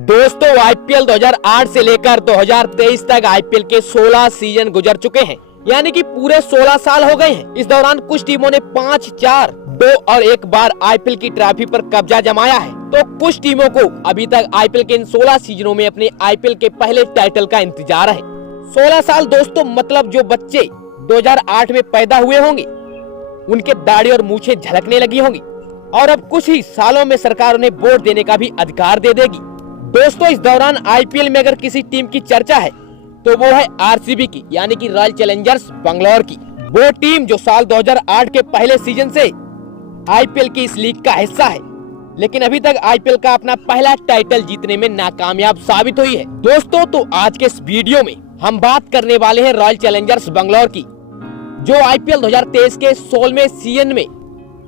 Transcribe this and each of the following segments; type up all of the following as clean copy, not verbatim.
दोस्तों आईपीएल 2008 से लेकर 2023 तक आईपीएल के 16 सीजन गुजर चुके हैं, यानी कि पूरे 16 साल हो गए हैं। इस दौरान कुछ टीमों ने 5, 4, 2 और 1 बार आईपीएल की ट्रॉफी पर कब्जा जमाया है, तो कुछ टीमों को अभी तक आईपीएल के इन 16 सीजनों में अपने आईपीएल के पहले टाइटल का इंतजार है। 16 साल दोस्तों, मतलब जो बच्चे 2008 में पैदा हुए होंगे उनके दाढ़ी और मूछें झलकने लगी होंगी और अब कुछ ही सालों में सरकार उन्हें वोट देने का भी अधिकार दे देगी। दोस्तों इस दौरान आईपीएल में अगर किसी टीम की चर्चा है तो वो है आरसीबी की, यानी कि रॉयल चैलेंजर्स बैंगलोर की। वो टीम जो साल 2008 के पहले सीजन से आईपीएल की इस लीग का हिस्सा है, लेकिन अभी तक आईपीएल का अपना पहला टाइटल जीतने में नाकामयाब साबित हुई है। दोस्तों तो आज के इस वीडियो में हम बात करने वाले हैं रॉयल चैलेंजर्स बैंगलोर की, जो आईपीएल 2023 के 16वें सीजन में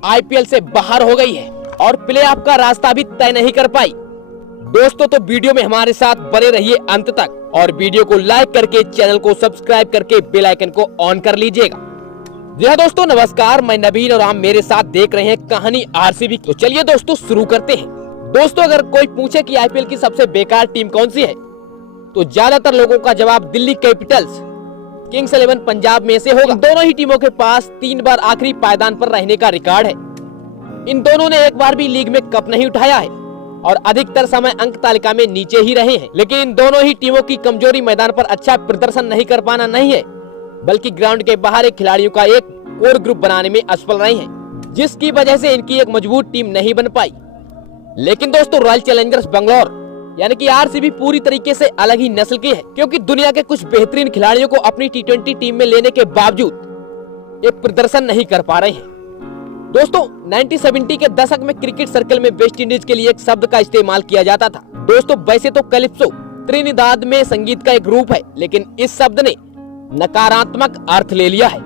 आईपीएल से बाहर हो गई है और प्लेऑफ का रास्ता भी तय नहीं कर पाई। दोस्तों तो वीडियो में हमारे साथ बने रहिए अंत तक और वीडियो को लाइक करके चैनल को सब्सक्राइब करके बेल आइकन को ऑन कर लीजिएगा। जी हाँ दोस्तों, नमस्कार, मैं नवीन और आप मेरे साथ देख रहे हैं कहानी आरसीबी की। तो चलिए दोस्तों शुरू करते हैं। दोस्तों अगर कोई पूछे कि आईपीएल की सबसे बेकार टीम कौन सी है, तो ज्यादातर लोगों का जवाब दिल्ली कैपिटल्स, किंग्स 11 पंजाब में से होगा। दोनों ही टीमों के पास 3 बार आखिरी पायदान पर रहने का रिकॉर्ड है। इन दोनों ने एक बार भी लीग में कप नहीं उठाया है और अधिकतर समय अंक तालिका में नीचे ही रहे हैं। लेकिन इन दोनों ही टीमों की कमजोरी मैदान पर अच्छा प्रदर्शन नहीं कर पाना नहीं है, बल्कि ग्राउंड के बाहर एक खिलाड़ियों का एक कोर ग्रुप बनाने में असफल रहे हैं, जिसकी वजह से इनकी एक मजबूत टीम नहीं बन पाई। लेकिन दोस्तों रॉयल चैलेंजर्स बैंगलोर यानी कि आरसीबी पूरी तरीके से अलग ही नस्ल की है, क्योंकि दुनिया के कुछ बेहतरीन खिलाड़ियों को अपनी टी20 टीम में लेने के बावजूद एक प्रदर्शन नहीं कर पा रहे हैं। दोस्तों 1970 के दशक में क्रिकेट सर्कल में वेस्ट इंडीज के लिए एक शब्द का इस्तेमाल किया जाता था। दोस्तों वैसे तो कैलिप्सो त्रिनिदाद में संगीत का एक रूप है, लेकिन इस शब्द ने नकारात्मक अर्थ ले लिया है।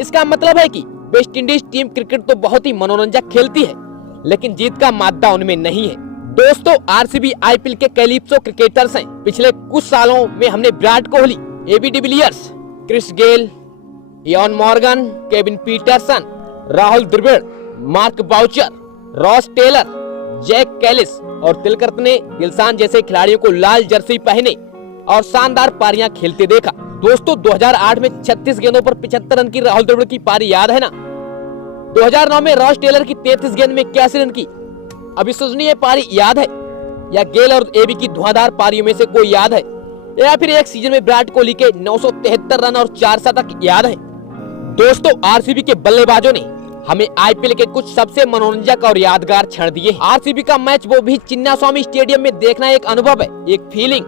इसका मतलब है कि वेस्ट इंडीज टीम क्रिकेट तो बहुत ही मनोरंजक खेलती है, लेकिन जीत का मादा उनमें नहीं है। दोस्तों आरसीबी आईपीएल के कैलिप्सो क्रिकेटर्स हैं। पिछले कुछ सालों में हमने Virat Kohli, AB de Villiers, Chris Gayle, Ian Morgan, Kevin Pietersen, Rahul Dravid, Mark Boucher, Ross Taylor, Jacques Kallis और तिलकर्त ने दिलशान जैसे खिलाड़ियों को लाल जर्सी पहने और शानदार पारियां खेलते देखा। दोस्तों 2008 में 36 गेंदों पर 75 रन की राहुल द्रविड़ की पारी याद है ना? 2009 में रॉस टेलर की 33 गेंद में 81 रन की अविश्वसनीय पारी याद है? या गेल और एबी की धुआंधार पारियों में से कोई याद है? या फिर एक सीजन में विराट कोहली के 973 रन और 4 शतक याद है? दोस्तों आरसीबी के बल्लेबाजों ने हमें आईपीएल के कुछ सबसे मनोरंजक और यादगार क्षण दिए। आरसीबी का मैच वो भी चिन्नास्वामी स्टेडियम में देखना एक अनुभव है, एक फीलिंग।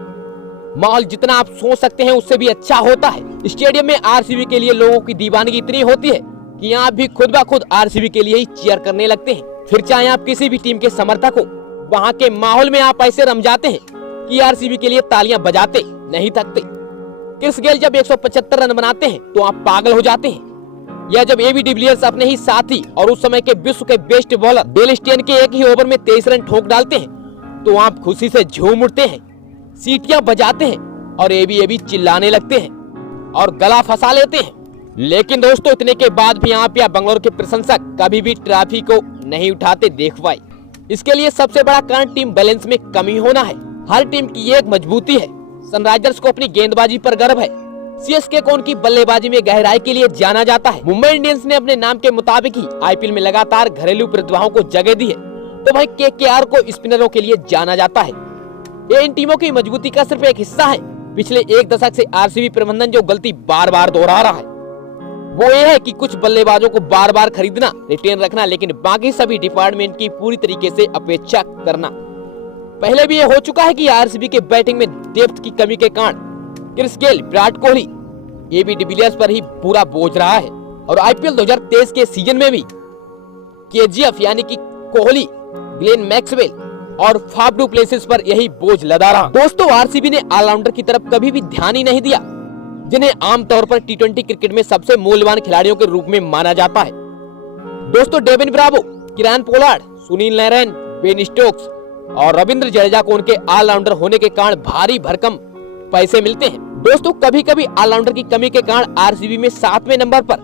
माहौल जितना आप सोच सकते हैं उससे भी अच्छा होता है। स्टेडियम में आरसीबी के लिए लोगों की दीवानगी इतनी होती है कि आप भी खुद ब खुद आरसीबी के लिए ही चीयर करने लगते हैं। फिर चाहे आप किसी भी टीम के समर्थक हो, वहाँ के माहौल में आप ऐसे रम जाते हैं कि आरसीबी के लिए तालियां बजाते नहीं थकते। क्रिस गेल जब 175 रन बनाते हैं तो आप पागल हो जाते हैं, या जब एबी डिविलियर्स अपने ही साथी और उस समय के विश्व के बेस्ट बॉलर डेल स्टेन के एक ही ओवर में 23 रन ठोक डालते हैं तो आप खुशी से झूम उठते हैं, सीटियां बजाते हैं और एबी चिल्लाने लगते हैं और गला फंसा लेते हैं। लेकिन दोस्तों इतने के बाद भी आप या बंगलौर के प्रशंसक कभी भी ट्रॉफी को नहीं उठाते देख पाए। इसके लिए सबसे बड़ा कारण टीम बैलेंस में कमी होना है। हर टीम की ये एक मजबूती है। सनराइजर्स को अपनी गेंदबाजी पर गर्व है, सीएसके को उनकी बल्लेबाजी में गहराई के लिए जाना जाता है। मुंबई इंडियंस ने अपने नाम के मुताबिक ही आईपीएल में लगातार घरेलू प्रतिभाओं को जगह दी है, तो भाई केकेआर को स्पिनरों के लिए जाना जाता है। ये इन टीमों की मजबूती का सिर्फ एक हिस्सा है। पिछले एक दशक से आरसीबी प्रबंधन जो गलती बार बार दोहरा रहा है वो ये है कि कुछ बल्लेबाजों को बार बार खरीदना, रिटेन रखना, लेकिन बाकी सभी डिपार्टमेंट की पूरी तरीके से अपेक्षा करना। पहले भी ये हो चुका है कि आरसीबी के बैटिंग में डेप्थ की कमी के कारण Chris Gayle, Virat Kohli, AB de Villiers पर ही पूरा बोझ रहा है और आईपीएल 2023 के सीजन में भी केजीएफ यानी कि कोहली, ग्लेन मैक्सवेल और फाफ डू प्लेसिस पर यही बोझ लदा रहा। दोस्तों आरसीबी ने ऑलराउंडर की तरफ कभी भी ध्यान ही नहीं दिया, जिन्हें आमतौर पर टी20 क्रिकेट में सबसे मूल्यवान खिलाड़ियों के रूप में माना जाता है। दोस्तों डेविन ब्रावो, किरान Pollard, Sunil Narayan, Ben Stokes और रविंद्र जडेजा को उनके ऑलराउंडर होने के कारण भारी भरकम पैसे मिलते हैं। दोस्तों कभी कभी ऑलराउंडर की कमी के कारण आरसीबी में 7वें नंबर पर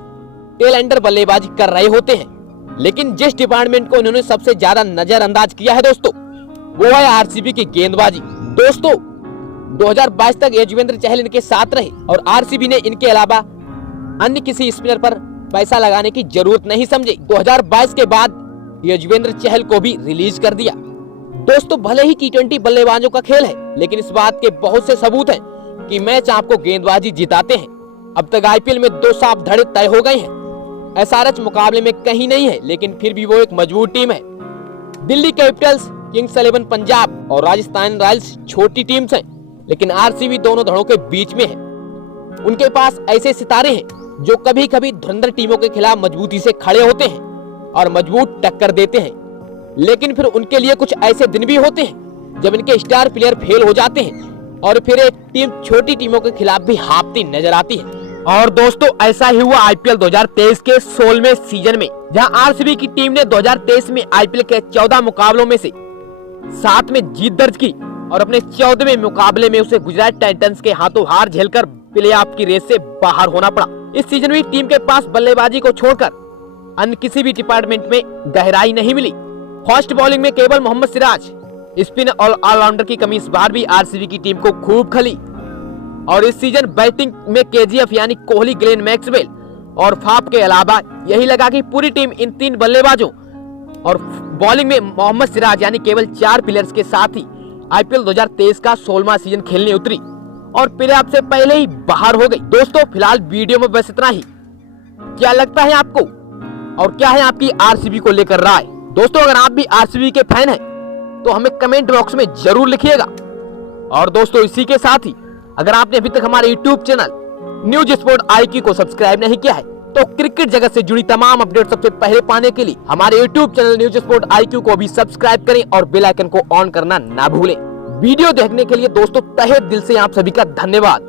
टेल एंडर बल्लेबाजी कर रहे होते हैं, लेकिन जिस डिपार्टमेंट को उन्होंने सबसे ज्यादा नजरअंदाज किया है दोस्तों वो है आरसीबी की गेंदबाजी। दोस्तों 2022 तक युजवेंद्र चहल इनके साथ रहे और आरसीबी ने इनके अलावा अन्य किसी स्पिनर पर पैसा लगाने की जरूरत नहीं समझी। 2022 के बाद युजवेंद्र चहल को भी रिलीज कर दिया। दोस्तों भले ही टी20 बल्लेबाजों का खेल है, लेकिन इस बात के बहुत से सबूत हैं कि मैच आपको गेंदबाजी जिताते हैं। अब तक आईपीएल में 2 साफ धड़े तय हो गए हैं। एसआरएच मुकाबले में कहीं नहीं है, लेकिन फिर भी वो एक मजबूत टीम है। दिल्ली कैपिटल्स, किंग्स 11 पंजाब और राजस्थान रॉयल्स छोटी टीम्स हैं, लेकिन आरसीबी दोनों धड़ों के बीच में है। उनके पास ऐसे सितारे हैं जो कभी कभी धुरंधर टीमों के खिलाफ मजबूती से खड़े होते हैं और मजबूत टक्कर देते हैं, लेकिन फिर उनके लिए कुछ ऐसे दिन भी होते हैं जब इनके स्टार प्लेयर फेल हो जाते हैं और फिर एक टीम छोटी टीमों के खिलाफ भी हारती नजर आती है। और दोस्तों ऐसा ही हुआ आईपीएल 2023 के 16वें सीजन में, जहां आरसीबी की टीम ने 2023 में आईपीएल के 14 मुकाबलों में से 7 में जीत दर्ज की और अपने 14वें मुकाबले में उसे गुजरात टाइटंस के हाथों हार झेलकर प्लेऑफ की रेस से बाहर होना पड़ा। इस सीजन में टीम के पास बल्लेबाजी को छोड़कर अन्य किसी भी डिपार्टमेंट में गहराई नहीं मिली। फास्ट बॉलिंग में केवल मोहम्मद सिराज, स्पिन और ऑलराउंडर की कमी इस बार भी आरसीबी की टीम को खूब खली। और इस सीजन बैटिंग में केजीएफ यानी कोहली, ग्लेन मैक्सवेल और फाफ के अलावा यही लगा कि पूरी टीम इन 3 बल्लेबाजों और बॉलिंग में मोहम्मद सिराज यानी केवल 4 प्लेयर्स के साथ ही आईपीएल 2023 का 16वां सीजन खेलने उतरी और प्लेऑफ से पहले ही बाहर हो गई। दोस्तों फिलहाल वीडियो में बस इतना ही। क्या लगता है आपको और क्या है आपकी आरसीबी को लेकर राय? दोस्तों अगर आप भी आरसीबी के फैन हैं तो हमें कमेंट बॉक्स में जरूर लिखिएगा। और दोस्तों इसी के साथ ही अगर आपने अभी तक हमारे YouTube channel news sport IQ को सब्सक्राइब नहीं किया है तो क्रिकेट जगत से जुड़ी तमाम अपडेट सबसे पहले पाने के लिए हमारे YouTube channel news sport IQ को भी सब्सक्राइब करें और बेल आइकन को ऑन करना ना भूलें। वीडियो देखने के लिए दोस्तों तहे दिल से आप सभी का धन्यवाद।